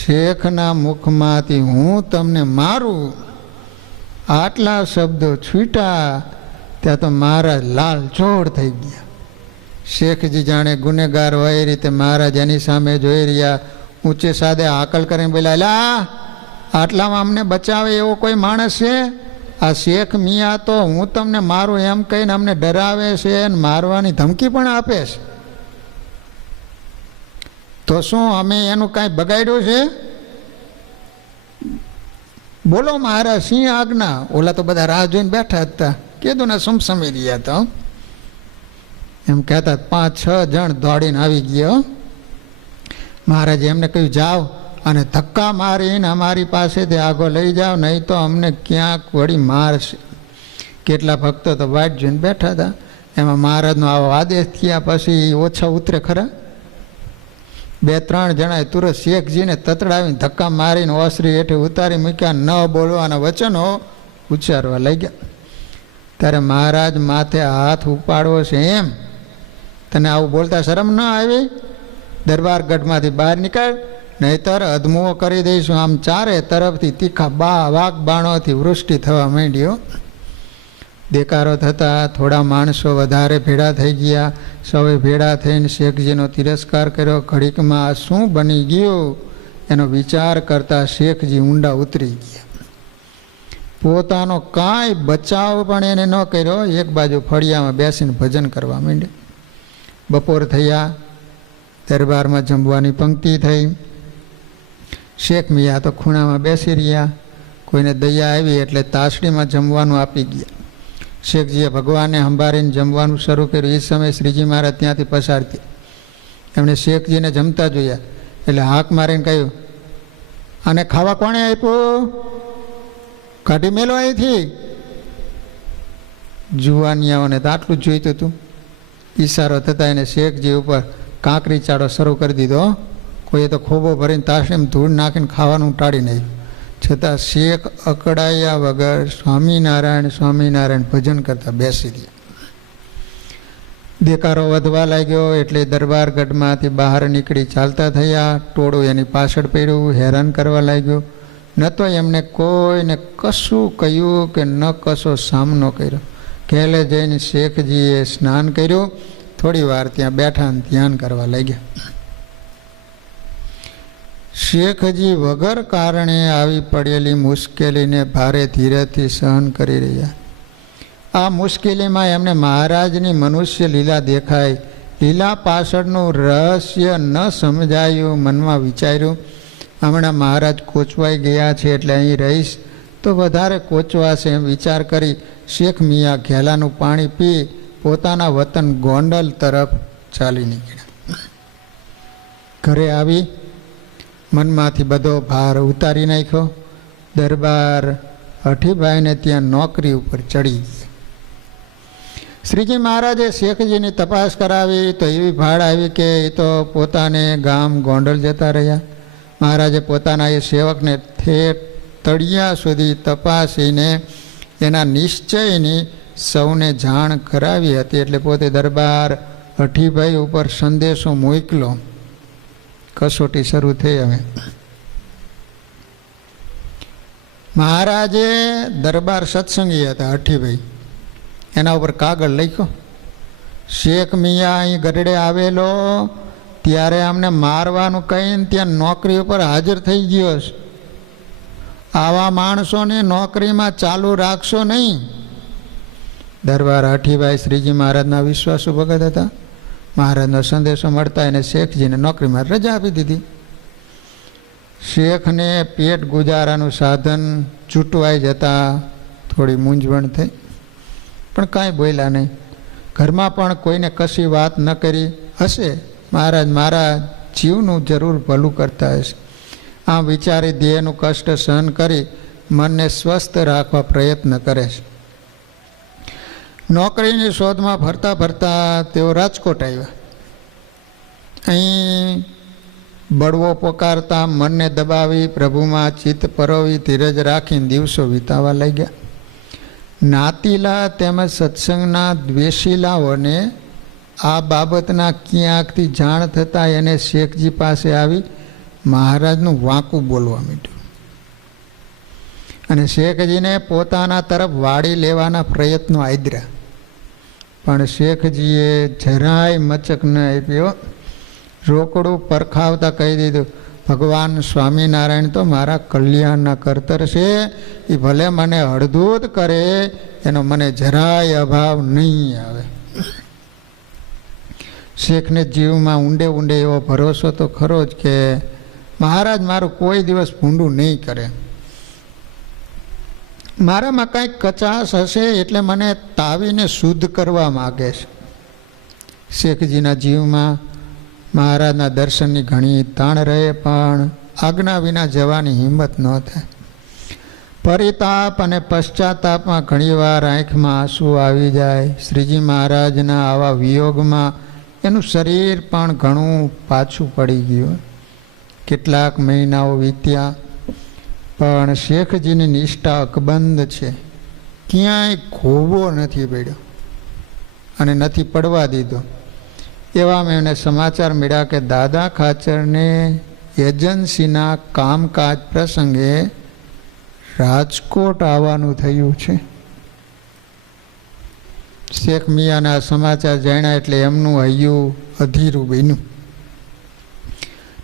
શેખના મુખમાંથી હું તમને મારું આટલા શબ્દો છૂટ્યા ત્યાં તો મહારાજ લાલચોળ થઈ ગયા. શેખજી જાણે ગુનેગાર હોય એ રીતે મહારાજ એની સામે જોઈ રહ્યા, ઊંચે સાદે આકલ કરીને બોલ્યા, લા આટલામાં અમને બચાવે એવો કોઈ માણસ છે? આ શેખ મિયા તો હું તમને મારું એમ કહીને અમને ડરાવે છે અને મારવાની ધમકી પણ આપે છે. તો શું અમે એનું કાંઈ બગાડ્યું છે? બોલો મહારાજ, સિંહ આજ્ઞા. ઓલા તો બધા રાહ જોઈને બેઠા હતા, કીધું ને સમસમી રહ્યા તો એમ કહેતા 5-6 જણ દોડીને આવી ગયા. મહારાજે એમને કહ્યું, જાઓ અને ધક્કા મારીને અમારી પાસેથી આગો લઈ જાઓ, નહીં તો અમને ક્યાંક વળી મારશે. કેટલા ભક્તો તો વાટ જોઈને બેઠા હતા. એમાં મહારાજનો આવો આદેશ થયા પછી ઓછા ઉતરે ખરા? 2-3 જણાએ તુરત શેખજીને તતડાવીને ધક્કા મારીને ઓસરી હેઠે ઉતારી મૂક્યા. ન બોલવાના વચનો ઉચ્ચારવા લાગ્યા. ત્યારે મહારાજ માથે હાથ ઉપાડવો છે એમ, તને આવું બોલતા શરમ ન આવી? દરબાર ગઢમાંથી બહાર નીકળ, નહીતર અધમુઓ કરી દઈશું. આમ ચારે તરફથી તીખા વાઘ બાણોથી વૃષ્ટિ થવા માંડ્યો. દેકારો થતાં થોડા માણસો વધારે ભેળા થઈ ગયા. સૌએ ભેળા થઈને શેખજીનો તિરસ્કાર કર્યો. ઘડીકમાં આ શું બની ગયું એનો વિચાર કરતા શેખજી ઊંડા ઉતરી ગયા. પોતાનો કાંઈ બચાવ પણ એને ન કર્યો. એક બાજુ ફળિયામાં બેસીને ભજન કરવા માંડ્યા. બપોર થયા, દરબારમાં જમવાની પંક્તિ થઈ. શેખ મિયા તો ખૂણામાં બેસી રહ્યા. કોઈને દયા આવી એટલે તાસડીમાં જમવાનું આપી ગયા. શેખજીએ ભગવાનને સંભાળીને જમવાનું શરૂ કર્યું. એ સમયે શ્રીજી મહારાજ ત્યાંથી પસાર થયા. એમણે શેખજીને જમતા જોયા એટલે હાક મારીને કહ્યું, આને ખાવા કોણે આપ્યું? કાઢી મેલો અહીંથી. જુવાનિયાઓને તો આટલું જ જોઈતું હતું. ઈશારો થતાં એને શેખજી ઉપર કાંકરી ચાડો શરૂ કરી દીધો. કોઈએ તો ખોબો ભરીને તાસડીમાં ધૂળ નાખીને ખાવાનું ટાળી નાખ્યું. છતાં શેખ અકળાયા વગર સ્વામિનારાયણ સ્વામિનારાયણ ભજન કરતા બેસી રહ્યા. દેકારો વધવા લાગ્યો એટલે દરબાર ગઢમાંથી બહાર નીકળી ચાલતા થયા. ટોળું એની પાછળ પડ્યું, હેરાન કરવા લાગ્યું. ન તો એમને કોઈને કશું કહ્યું કે ન કશો સામનો કર્યો. ઘેલે જઈને શેખજીએ સ્નાન કર્યું. થોડી વાર ત્યાં બેઠા અને ધ્યાન કરવા લાગ્યા. શેખજી વગર કારણે આવી પડેલી મુશ્કેલીને ભારે ધીરેથી સહન કરી રહ્યા. આ મુશ્કેલીમાં એમને મહારાજની મનુષ્ય લીલા દેખાઈ. લીલા પાછળનું રહસ્ય ન સમજાયું. મનમાં વિચાર્યું, હમણાં મહારાજ કોચવાઈ ગયા છે એટલે અહીં રહીશ તો વધારે કોચવાશે એમ વિચાર કરી શેખ મિયા ઘેલાનું પાણી પી પોતાના વતન ગોંડલ તરફ ચાલી નીકળ્યા. ઘરે આવી મનમાંથી બધો ભાર ઉતારી નાખ્યો. દરબાર હઠીભાઈને ત્યાં નોકરી ઉપર ચડી ગયા. શ્રીજી મહારાજે શેખજીની તપાસ કરાવી તો એવી ભાડ આવી કે એ તો પોતાને ગામ ગોંડલ જતા રહ્યા. મહારાજે પોતાના એ સેવકને ઠેઠ તળિયા સુધી તપાસીને એના નિશ્ચયની સૌને જાણ કરાવી હતી. એટલે પોતે દરબાર હઠીભાઈ ઉપર સંદેશો મોકલો. કસોટી શરૂ થઈ. હવે મહારાજે દરબાર સત્સંગી હતા હઠીભાઈ, એના ઉપર કાગળ લખ્યો, શેખ મિયા અહીં ગઢડે આવેલો ત્યારે અમને મારવાનું કહીને ત્યાં નોકરી ઉપર હાજર થઈ ગયો છે. આવા માણસોને નોકરીમાં ચાલુ રાખશો નહીં. દરબાર હઠીભાઈ શ્રીજી મહારાજના વિશ્વાસુ ભગત હતા. મહારાજનો સંદેશો મળતા એને શેખજીને નોકરીમાં રજા આપી દીધી. શેખને પેટ ગુજારાનું સાધન ચૂંટવાઈ જતા થોડી મૂંઝવણ થઈ, પણ કાંઈ બોલ્યા નહીં. ઘરમાં પણ કોઈને કશી વાત ન કરી હશે. મહારાજ મારા જીવનું જરૂર ભલું કરતા હશે. આમ વિચારી દેહનું કષ્ટ સહન કરી મનને સ્વસ્થ રાખવા પ્રયત્ન કરે છે. નોકરીની શોધમાં ફરતા ફરતા તેઓ રાજકોટ આવ્યા. અહીં બળવો પોકારતા મનને દબાવી પ્રભુમાં ચિત્ત પરોવી ધીરજ રાખીને દિવસો વિતાવા લાગ્યા. નાતીલા તેમજ સત્સંગના દ્વેષીલાઓને આ બાબતના ક્યાંકથી જાણ થતાં એને શેખજી પાસે આવી મહારાજનું વાંકું બોલવા માંડ્યું અને શેખજીને પોતાના તરફ વાળી લેવાના પ્રયત્નો આદર્યા. પણ શેખજીએ જરાય મચક ન આપ્યો. રોકડું પરખાવતા કહી દીધું, ભગવાન સ્વામિનારાયણ તો મારા કલ્યાણના કરતર છે, એ ભલે મને હળદૂત કરે એનો મને જરાય અભાવ નહીં આવે. શેખને જીવમાં ઊંડે ઊંડે એવો ભરોસો તો ખરો જ કે મહારાજ મારું કોઈ દિવસ ભૂંડું નહીં કરે. મારામાં કાંઈક કચાશ હશે એટલે મને તાવીને શુદ્ધ કરવા માગે છે. શેખજીના જીવમાં મહારાજના દર્શનની ઘણી તાણ રહે, પણ આજ્ઞા વિના જવાની હિંમત ન થાય. પરિતાપ અને પશ્ચાતાપમાં ઘણીવાર આંખમાં આંસુ આવી જાય. શ્રીજી મહારાજના આવા વિયોગમાં એનું શરીર પણ ઘણું પાછું પડી ગયું. કેટલાક મહિનાઓ વીત્યા, પણ શેખજીની નિષ્ઠા અકબંધ છે. ક્યાંય ખોબો નથી પડ્યો અને નથી પડવા દીધો. એવામાં એમને સમાચાર મળ્યા કે દાદા ખાચરને એજન્સીના કામકાજ પ્રસંગે રાજકોટ આવવાનું થયું છે. શેખ મિયાના સમાચાર જાણ્યા એટલે એમનું હૈયું અધીરું બન્યું.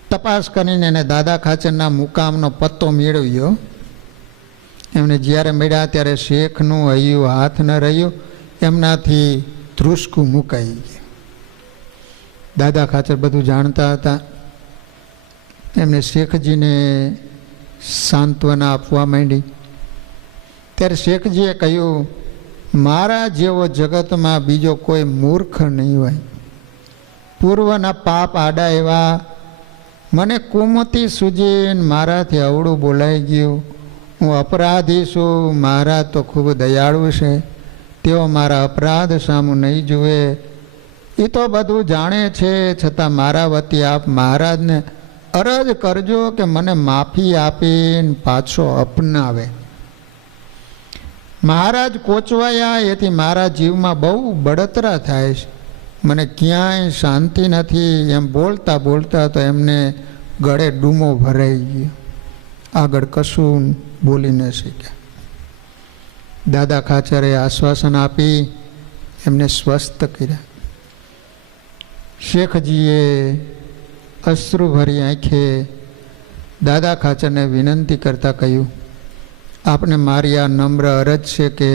તપાસ કરીને એને દાદા ખાચરના મુકામનો પત્તો મેળવ્યો. એમને જ્યારે મળ્યા ત્યારે શેખનું હૈયું હાથ ન રહ્યું, એમનાથી ધ્રુસકું મુકાઈ ગયું. દાદા ખાચર બધું જાણતા હતા. એમને શેખજીને સાંત્વના આપવા માંડી. ત્યારે શેખજીએ કહ્યું, મારા જેવો જગતમાં બીજો કોઈ મૂર્ખ નહીં હોય. પૂર્વના પાપ આડા એવા મને કુમતી સૂજીને મારાથી અવળું બોલાઈ ગયું. હું અપરાધી છું. મહારાજ તો ખૂબ દયાળુ છે, તેઓ મારા અપરાધ સામું નહીં જુએ. એ તો બધું જાણે છે, છતાં મારા વતી આપ મહારાજને અરજ કરજો કે મને માફી આપીને પાછો અપનાવે. મહારાજ કોચવાયા એથી મારા જીવમાં બહુ બળતરા થાય છે. મને ક્યાંય શાંતિ નથી. એમ બોલતા બોલતા તો એમને ગળે ડૂમો ભરાઈ ગયો. આગળ કશું બોલી ન શક્યા. દાદા ખાચરે આશ્વાસન આપી એમને સ્વસ્થ કર્યા. શેખજીએ અશ્રુભરી આંખે દાદા ખાચરને વિનંતી કરતાં કહ્યું, આપને મારી આ નમ્ર અરજ છે કે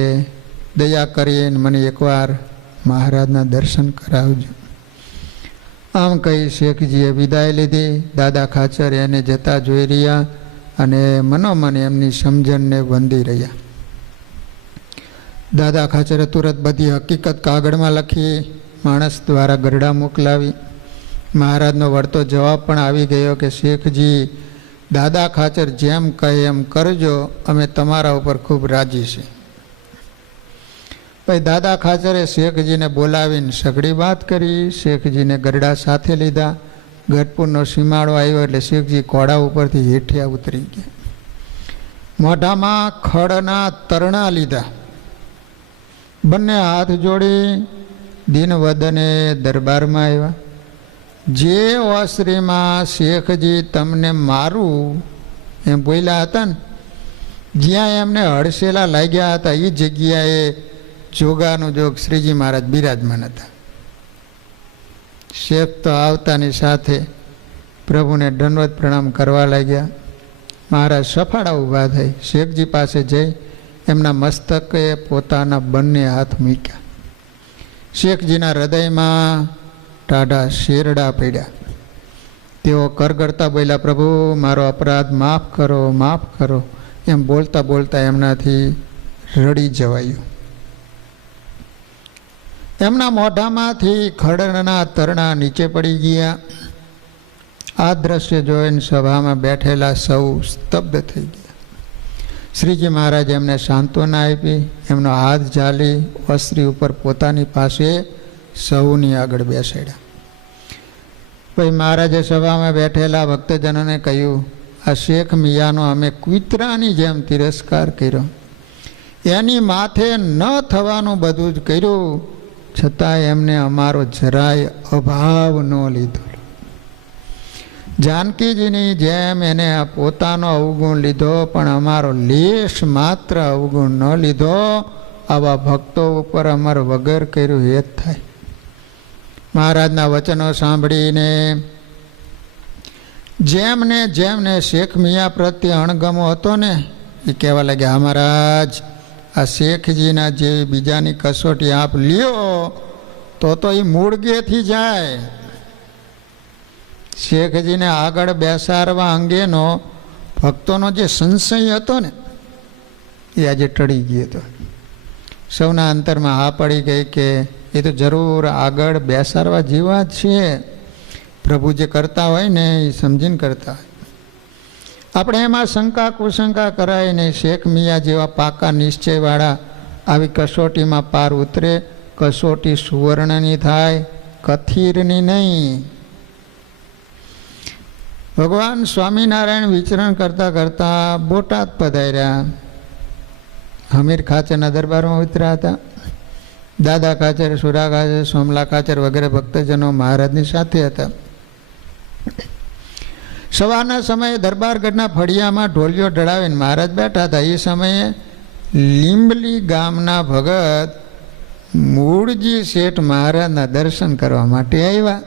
દયા કરીને મને એકવાર મહારાજના દર્શન કરાવજો. આમ કહી શેખજીએ વિદાય લીધી. દાદા ખાચર એને જતા જોઈ રહ્યા અને મનોમન એમની સમજણને વંદી રહ્યા. દાદા ખાચરે તુરત બધી હકીકત કાગળમાં લખી માણસ દ્વારા ગરડા મોકલાવી. મહારાજનો વળતો જવાબ પણ આવી ગયો કે શેખજી, દાદા ખાચર જેમ કહે એમ કરજો, અમે તમારા ઉપર ખૂબ રાજી છીએ. પછી દાદા ખાચરે શેખજીને બોલાવીને સઘળી વાત કરી. શેખજીને ગરડા સાથે લીધા. ગઢપુરનો સીમાડો આવ્યો એટલે શેખજી ઘોડા ઉપરથી હેઠિયા ઉતરી ગયા. મોઢામાં ખડના તરણા લીધા. બંને હાથ જોડી દિનવદને દરબારમાં આવ્યા. જે ઓસરીમાં શેખજી તમને મારું એમ બોલ્યા હતા ને, જ્યાં એમને હડસેલા લાગ્યા હતા એ જગ્યાએ જોગાનું જોગ શ્રીજી મહારાજ બિરાજમાન હતા. શેખ તો આવતાની સાથે પ્રભુને દંડવત પ્રણામ કરવા લાગ્યા. મહારાજ સફાળા ઊભા થઈ શેખજી પાસે જઈ એમના મસ્તકે પોતાના બંને હાથ મૂક્યા. શેખજીના હૃદયમાં ટાઢા શેરડા પડ્યા. તેઓ કરગરતા બોલ્યા, પ્રભુ મારો અપરાધ માફ કરો, માફ કરો. એમ બોલતા બોલતા એમનાથી રડી જવાયું. એમના મોઢામાંથી ખડના તરણા નીચે પડી ગયા. આ દ્રશ્ય જોઈને સભામાં બેઠેલા સૌ સ્તબ્ધ થઈ ગયા. શ્રીજી મહારાજ એમને સાંત્વના આપી. એમનો હાથ ઝાલી ઓસરી ઉપર પોતાની પાસે સૌની આગળ બેસાડ્યા. પછી મહારાજે સભામાં બેઠેલા ભક્તજનોને કહ્યું, આ શેખ મિયાનો અમે કૂતરાની જેમ તિરસ્કાર કર્યો, એની માથે ન થવાનું બધું જ કર્યું, છતાં એમને અમારો જરાય અભાવ ન લીધો. જાનકીજીની જેમ એને પોતાનો અવગુણ લીધો, પણ અમારો લેશ માત્ર અવગુણ ન લીધો. આવા ભક્તો ઉપર અમર વગર કર્યું એ જ થાય. મહારાજના વચનો સાંભળીને જેમને શેખ મિયા પ્રત્યે અણગમો હતો ને, એ કહેવા લાગ્યા, મહારાજ આ શેખજીના જે બીજાની કસોટી આપ લ્યો તો એ મૂળગેથી જાય. શેખજીને આગળ બેસાડવા અંગેનો ભક્તોનો જે સંશય હતો ને, એ આજે ટળી ગયો હતો. સૌના અંતરમાં આ પડી ગઈ કે એ તો જરૂર આગળ બેસાડવા જેવા જ છે. પ્રભુ જે કરતા હોય ને એ સમજીને કરતા હોય. આપણે એમાં શંકા કુશંકા કરાય નહીં. શેખ મિયા જેવા પાકા નિશ્ચયવાળા આવી કસોટીમાં પાર ઉતરે. કસોટી સુવર્ણની થાય, કથીરની નહીં. ભગવાન સ્વામિનારાયણ વિચરણ કરતાં કરતાં બોટાદ પધાર્યા. હમીર ખાચરના દરબારમાં ઉતર્યા હતા. દાદા ખાચર, સુરા ખાચર, સોમલા ખાચર વગેરે ભક્તજનો મહારાજની સાથે હતા. સવારના સમયે દરબારગઢના ફળિયામાં ઢોલિયો ઢળાવીને મહારાજ બેઠા હતા. એ સમયે લીંબલી ગામના ભગત મૂળજી શેઠ મહારાજના દર્શન કરવા માટે આવ્યા.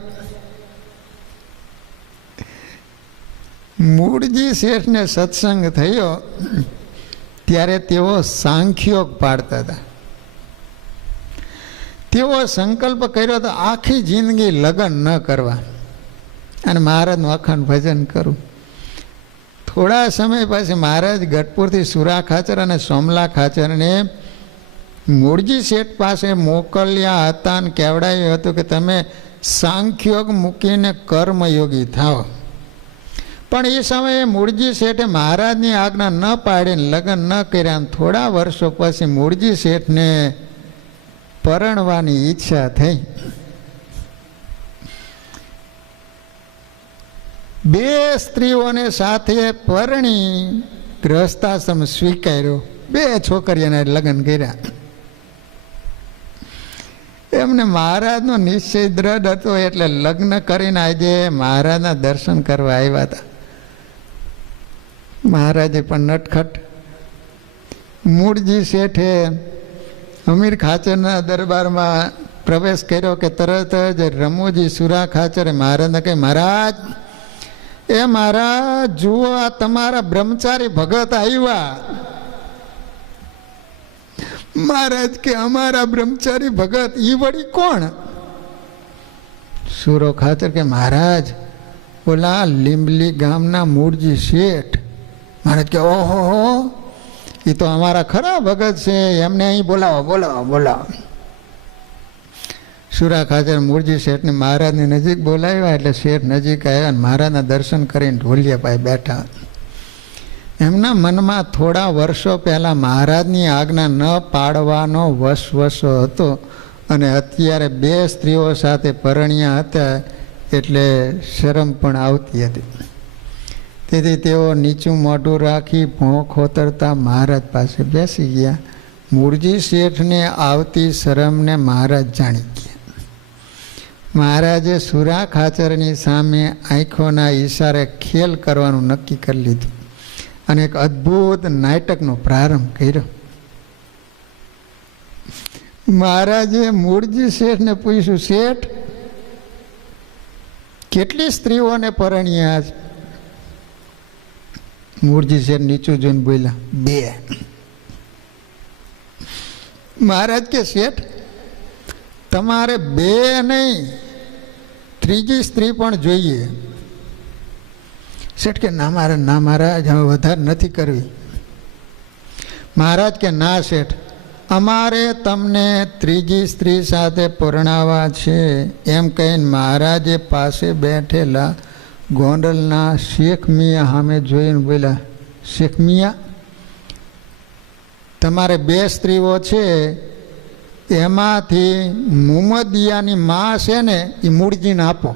મૂળજી શેઠને સત્સંગ થયો ત્યારે તેઓ સાંખ્યોગ પાડતા હતા. તેઓ સંકલ્પ કર્યો હતો આખી જિંદગી લગ્ન ન કરવા અને મહારાજનું અખંડ ભજન કરું. થોડા સમય પછી મહારાજ ગઢપુરથી સુરા ખાચર અને સોમલા ખાચરને મૂળજી શેઠ પાસે મોકલ્યા હતા અને કહેવડાયું હતું કે તમે સાંખ્યોગ મૂકીને કર્મયોગી થાઓ. પણ એ સમયે મૂળજી શેઠે મહારાજની આજ્ઞા ન પાડીને લગ્ન ન કર્યા. થોડા વર્ષો પછી મૂળજી શેઠને પરણવાની ઈચ્છા થઈ. બે સ્ત્રીઓને સાથે પરણી ગ્રહસ્થાશ્રમ સ્વીકાર્યો. બે છોકરીઓને લગ્ન કર્યા. એમને મહારાજનો નિશ્ચય દ્રઢ હતો એટલે લગ્ન કરીને આજે મહારાજના દર્શન કરવા આવ્યા હતા. મહારાજે પણ નટખટ. મૂળજી શેઠે હમીર ખાચરના દરબારમાં પ્રવેશ કર્યો કે તરત જ રમોજી સુરા ખાચરે મહારાજને કહે, મહારાજ એ મહારાજ જુઓ આ તમારા બ્રહ્મચારી ભગત આવ્યા. મહારાજ કે અમારા બ્રહ્મચારી ભગત ઈ વળી કોણ? સુરો ખાચર કે મહારાજ ઓલા લીંબલી ગામના મૂળજી શેઠ. મહારાજ કે ઓહો એ તો અમારા ખરા ભગત છે, એમને અહીં બોલાવો બોલાવો બોલાવો. સુરા ખાચર મૂળજી શેઠને મહારાજની નજીક બોલાવ્યા એટલે શેઠ નજીક આવ્યા અને મહારાજના દર્શન કરીને ઢોલિયા પાસે બેઠા. એમના મનમાં થોડા વર્ષો પહેલાં મહારાજની આજ્ઞા ન પાડવાનો વસવસો હતો અને અત્યારે બે સ્ત્રીઓ સાથે પરણ્યા હતા એટલે શરમ પણ આવતી હતી. તેથી તેઓ નીચું મોઢું રાખી ભોં ખોતરતા મહારાજ પાસે બેસી ગયા. મૂળજી શેઠને આવતી શરમને મહારાજ જાણી ગયા. મહારાજે સુરા ખાચરની સામે આંખોના ઈશારે ખેલ કરવાનું નક્કી કરી લીધું અને એક અદ્ભુત નાટકનો પ્રારંભ કર્યો. મહારાજે મૂળજી શેઠને પૂછ્યું, શેઠ કેટલી સ્ત્રીઓને પરણ્યા છે? મૂળજી શેઠ નીચું જોઈને બોલ્યા, બે. મહારાજ કે શેઠ તમારે બે નહીં ત્રીજી સ્ત્રી પણ જોઈએ. શેઠ કે ના મહારાજ હવે વધારે નથી કરવી. મહારાજ કે ના શેઠ અમારે તમને ત્રીજી સ્ત્રી સાથે પરણાવવા છે. એમ કહીને મહારાજે પાસે બેઠેલા ગોંડલના શેખ મિયા સામે જોઈને બોલ્યા, શેખ મિયા તમારે બે સ્ત્રીઓ છે એમાંથી મુહમ્મદિયાની માં છે ને એ મૂળજીને આપો.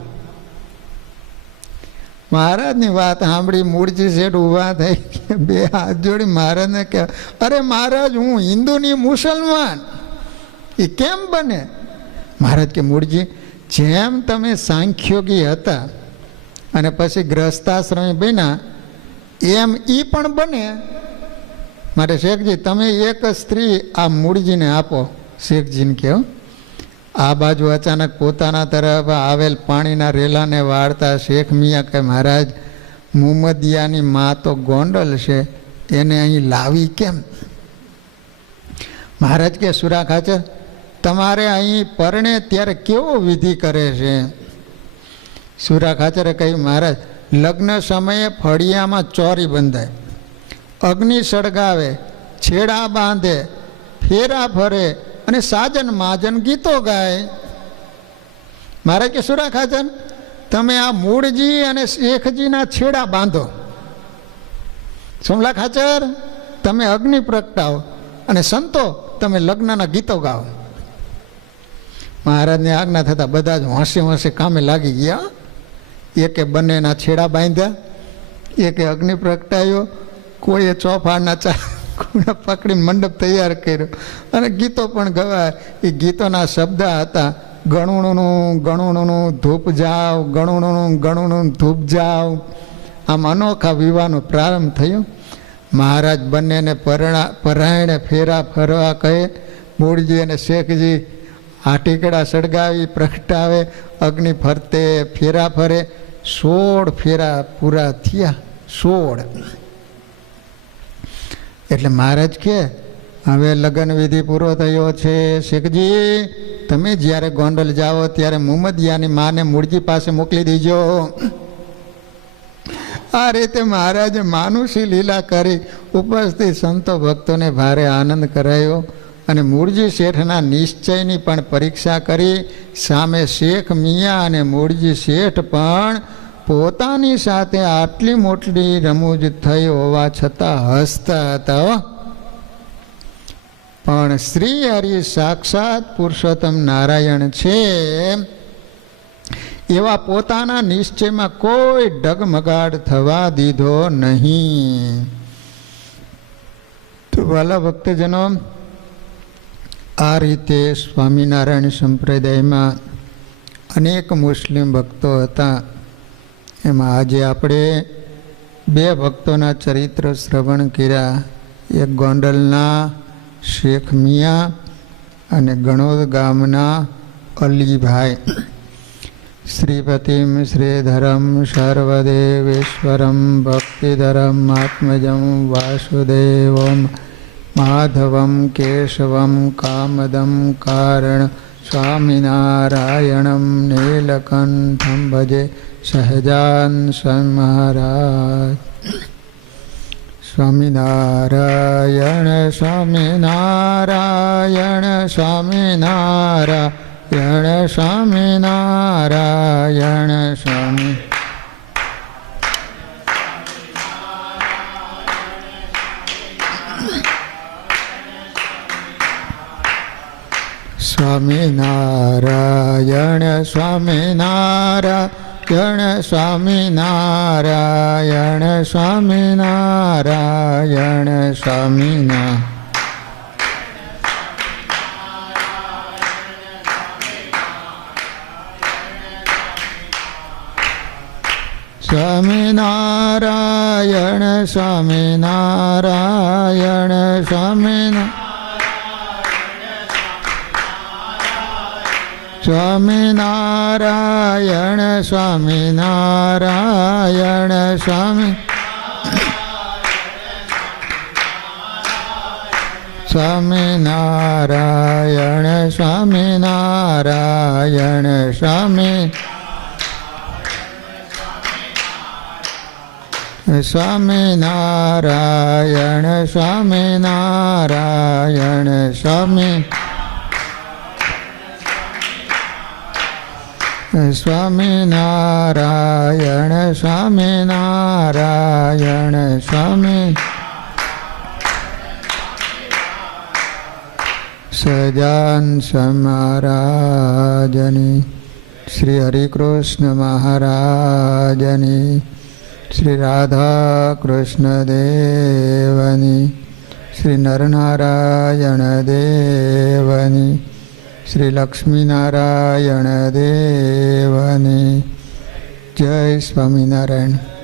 મહારાજની વાત સાંભળી મૂળજી શેઠ ઊભા થઈ બે હાથ જોડી મહારાજને કહે, અરે મહારાજ હું હિન્દુની મુસલમાન, એ કેમ બને? મહારાજ કે મૂળજી, જેમ તમે સાંખ્યોગી હતા અને પછી ગ્રસ્તાશ્રમી બન્યા એમ એ પણ બને. માટે શેખજી તમે એક સ્ત્રી આ મૂળજીને આપો. શેખજીને કહો. આ બાજુ અચાનક પોતાના તરફ આવેલ પાણીના રેલાને વાળતા શેખ મિયા કે મહારાજ મુહમ્મદિયાની માં તો ગોંડલ છે, એને અહીં લાવી કેમ? મહારાજ કે સુરા ખાચર તમારે અહીં પરણે ત્યારે કેવો વિધિ કરે છે? સુરા ખાચરે કહ્યું, મહારાજ લગ્ન સમયે ફળિયામાં ચોરી બંધાય, અગ્નિ સળગાવે, છેડા બાંધે, ફેરા ફરે અને સાજન માજન ગીતો ગાય. મારે કે સુરા ખાચર તમે આ મૂળજી અને શેખજીના છેડા બાંધો, સોમલા ખાચર તમે અગ્નિ પ્રગટાવો અને સંતો તમે લગ્નના ગીતો ગાઓ. મહારાજની આજ્ઞા થતાં બધા જ હોંશે હોંશે કામે લાગી ગયા. એકે બંનેના છેડા બાંધ્યા, એકે અગ્નિ પ્રગટાયો, કોઈએ ચોફાના ચા પકડી મંડપ તૈયાર કર્યો અને ગીતો પણ ગવાય. એ ગીતોના શબ્દ હતા, ગણુણું ગણુણું ધૂપ જાવ, ગણુણું ગણુણું ધૂપ જાવ. આમ અનોખા વિવાહનો પ્રારંભ થયો. મહારાજ બંનેને પરાયણે ફેરા ફરવા કહે. મૂળજી અને શેખજી આ ટીકડા સળગાવી પ્રગટાવે, અગ્નિ ફરતે ફેરા ફરે. 16 ફેરા પૂરા થયા. 16 એટલે મહારાજ કે હવે લગ્ન વિધિ પૂરો થયો છે. શેખજી તમે જ્યારે ગોંડલ જાઓ ત્યારે મુહમ્મદિયાની માને મૂળજી પાસે મોકલી દેજો. આ રીતે મહારાજે માનુષી લીલા કરી ઉપસ્થિત સંતો ભક્તોને ભારે આનંદ કરાયો અને મૂળજી શેઠના નિશ્ચયની પણ પરીક્ષા કરી. સામે શેખ મિયા અને મૂળજી શેઠ પણ પોતાની સાથે આટલી મોટી રમૂજ થઈ હોવા છતાં હસતા હતા. પણ શ્રી હરિ સાક્ષાત પુરુષોત્તમ નારાયણ છે એવા પોતાના નિશ્ચયમાં કોઈ ડગમગાડ થવા દીધો નહીં. તો વાલા ભક્તજનો, આ રીતે સ્વામિનારાયણ સંપ્રદાયમાં અનેક મુસ્લિમ ભક્તો હતા. એમાં આજે આપણે 2 ભક્તોના ચરિત્ર શ્રવણ કર્યા. એક ગોંડલના શેખ મિયા અને ગણોદ ગામના અલીભાઈ. શ્રીપતિમ શ્રીધરમ સર્વદેવેશ્વરમ ભક્તિધરમ આત્મજમ વાસુદેવમ માધવમ કેશવમ કામદમ કારણ સ્વામિનારાયણમ નીલકંઠમ ભજે સહજાન મહારાજ. સ્વામિનારાયણ સ્વામિનારાયણ સ્વામિનારાયણ સ્વામિનારાયણ સ્વામી સ્વામિનારાયણ સ્વામિનારાયણ સ્વામિનારાયણ સ્વામિનારાયણ સ્વામિનારાયણ સ્વામિનારાયણ સ્વામિનારાયણ સ્વામિનારાયણ સ્વામિનારાયણ સ્વામિનારાયણ સ્વામિનારાયણ સ્વામિનારાયણ સ્વામિનારાયણ સ્વામિનારાયણ સજાન મહારાજની, શ્રી હરિકૃષ્ણ મહારાજની. શ્રી રાધા કૃષ્ણ દેવની, શ્રી નરનારાયણ દેવની, શ્રી લક્ષ્મીનારાયણ દેવની. જય સ્વામિનારાયણ.